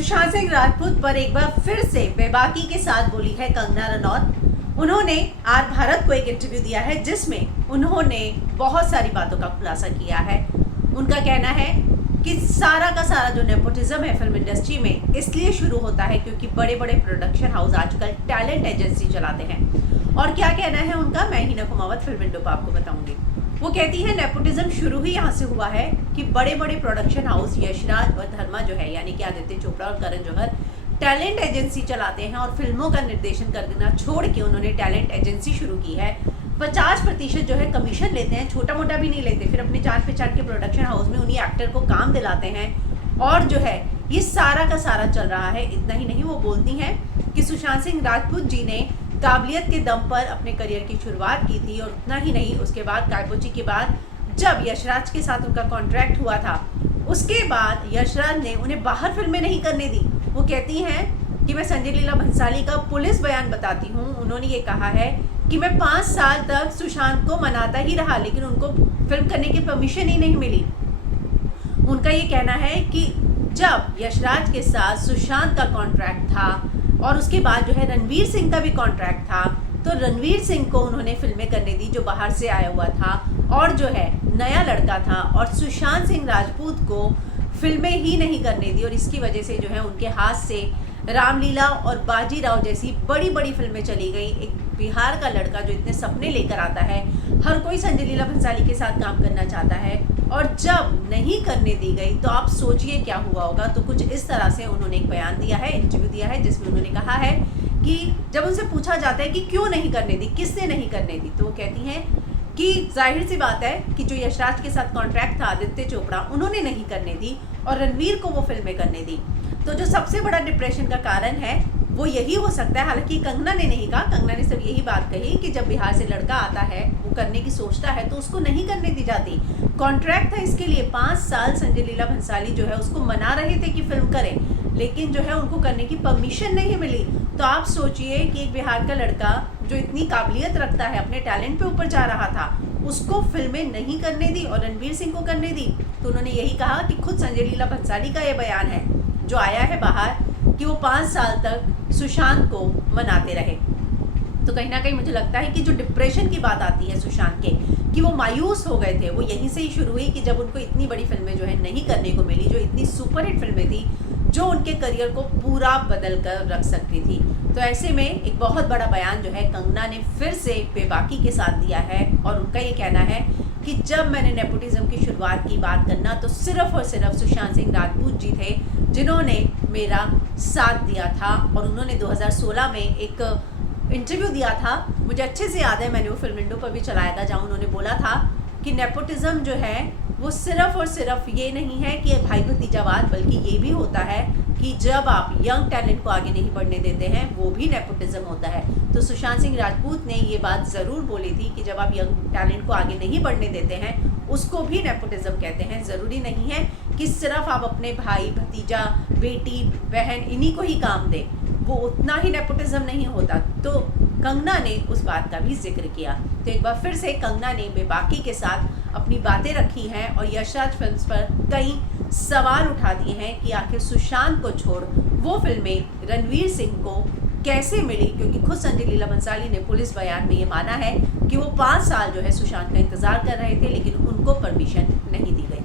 सुशांत सिंह राजपूत पर एक बार फिर से बेबाकी के साथ बोली है कंगना रनौत। उन्होंने आज भारत को एक इंटरव्यू दिया है जिसमें उन्होंने बहुत सारी बातों का खुलासा किया है। उनका कहना है कि सारा का सारा जो नेपोटिज्म है फिल्म इंडस्ट्री में इसलिए शुरू होता है क्योंकि बड़े बड़े प्रोडक्शन हाउस आजकल टैलेंट एजेंसी चलाते हैं। और क्या कहना है उनका, मैं हिना कुमावत फिल्म विंडो पर आपको बताऊंगी। वो कहती है नेपोटिज्म शुरू ही यहाँ से हुआ है कि बड़े बड़े प्रोडक्शन हाउस यशराज और धर्मा जो है यानी कि आदित्य चोपड़ा और करण जौहर टैलेंट एजेंसी चलाते हैं और फिल्मों का निर्देशन कर देना छोड़ के उन्होंने टैलेंट एजेंसी शुरू की है। 50% जो है कमीशन लेते हैं, छोटा मोटा भी नहीं लेते, फिर अपने जान पहचान के प्रोडक्शन हाउस में उन्हीं एक्टर को काम दिलाते हैं और जो है ये सारा का सारा चल रहा है। इतना ही नहीं, वो बोलती हैं कि सुशांत सिंह राजपूत जी ने काबिलियत के दम पर अपने करियर की शुरुआत की थी और उतना ही नहीं, उसके बाद कायपोची के बाद जब यशराज के साथ उनका कॉन्ट्रैक्ट हुआ था उसके बाद यशराज ने उन्हें बाहर फिल्में नहीं करने दी। वो कहती हैं कि मैं संजय लीला भंसाली का पुलिस बयान बताती हूँ। उन्होंने ये कहा है कि मैं 5 साल तक सुशांत को मनाता ही रहा लेकिन उनको फिल्म करने की परमिशन ही नहीं मिली। उनका ये कहना है कि जब यशराज के साथ सुशांत का कॉन्ट्रैक्ट था और उसके बाद जो है रणवीर सिंह का भी कॉन्ट्रैक्ट था तो रणवीर सिंह को उन्होंने फिल्में करने दी जो बाहर से आया हुआ था और जो है नया लड़का था, और सुशांत सिंह राजपूत को फिल्में ही नहीं करने दी और इसकी वजह से जो है उनके हाथ से रामलीला और बाजीराव जैसी बड़ी बड़ी फिल्में चली गई। एक बिहार का लड़का जो इतने सपने लेकर आता है, हर कोई संजय लीला भंसाली के साथ काम करना चाहता है और जब नहीं करने दी गई तो आप सोचिए क्या हुआ होगा। तो कुछ इस तरह से उन्होंने एक बयान दिया है, इंटरव्यू दिया है जिसमें उन्होंने कहा है कि जब उनसे पूछा जाता है कि क्यों नहीं करने दी, किसने नहीं करने दी, तो वो कहती हैं कि जाहिर सी बात है कि जो यशराज के साथ कॉन्ट्रैक्ट था आदित्य चोपड़ा, उन्होंने नहीं करने दी और रणवीर को वो फिल्में करने दी। तो जो सबसे बड़ा डिप्रेशन का कारण है वो यही हो सकता है। हालांकि कंगना ने नहीं कहा, कंगना ने सिर्फ यही बात कही कि जब बिहार से लड़का आता है वो करने की सोचता है तो उसको नहीं करने दी जाती। कॉन्ट्रैक्ट था इसके लिए 5 साल, संजय लीला भंसाली जो है उसको मना रहे थे कि फिल्म करें लेकिन जो है उनको करने की परमिशन नहीं मिली। तो आप सोचिए कि एक बिहार का लड़का जो इतनी काबिलियत रखता है, अपने टैलेंट पे ऊपर जा रहा था, उसको फिल्में नहीं करने दी और रणवीर सिंह को करने दी। तो उन्होंने यही कहा कि खुद संजय लीला भंसाली का ये बयान है जो आया है बाहर कि वो 5 साल तक सुशांत को मनाते रहे। तो कहीं ना कहीं मुझे लगता है कि जो डिप्रेशन की बात आती है सुशांत के, कि वो मायूस हो गए थे, वो यहीं से ही शुरू हुई कि जब उनको इतनी बड़ी फिल्में जो है नहीं करने को मिली, जो इतनी सुपरहिट फिल्में थी जो उनके करियर को पूरा बदल कर रख सकती थी। तो ऐसे में एक बहुत बड़ा बयान जो है कंगना ने फिर से बेबाकी के साथ दिया है और उनका ये कहना है कि जब मैंने नेपोटिज्म की शुरुआत की बात करना तो सिर्फ और सिर्फ सुशांत सिंह राजपूत जी थे जिन्होंने मेरा साथ दिया था। और उन्होंने 2016 में एक इंटरव्यू दिया था, मुझे अच्छे से याद है, मैंने वो फिल्म विंडो पर भी चलाया था, जहाँ उन्होंने बोला था कि नेपोटिज्म जो है वो सिर्फ और सिर्फ ये नहीं है कि भाई भतीजावाद, बल्कि ये भी होता है कि जब आप यंग टैलेंट को आगे नहीं बढ़ने देते हैं वो भी नेपोटिज्म होता है। तो सुशांत सिंह राजपूत ने ये बात ज़रूर बोली थी कि जब आप यंग टैलेंट को आगे नहीं बढ़ने देते हैं उसको भी नेपोटिज्म कहते हैं। ज़रूरी नहीं है कि सिर्फ आप अपने भाई भतीजा बेटी बहन इन्हीं को ही काम दें, वो उतना ही नेपोटिज्म नहीं होता। तो कंगना ने उस बात का भी जिक्र किया। तो एक बार फिर से कंगना ने बेबाकी के साथ अपनी बातें रखी हैं और यशराज फिल्म्स पर कई सवाल उठा दिए हैं कि आखिर सुशांत को छोड़ वो फिल्में रणवीर सिंह को कैसे मिली, क्योंकि खुद संजय लीला भंसाली ने पुलिस बयान में ये माना है कि वो 5 साल जो है सुशांत का इंतजार कर रहे थे लेकिन उनको परमिशन नहीं दी गई।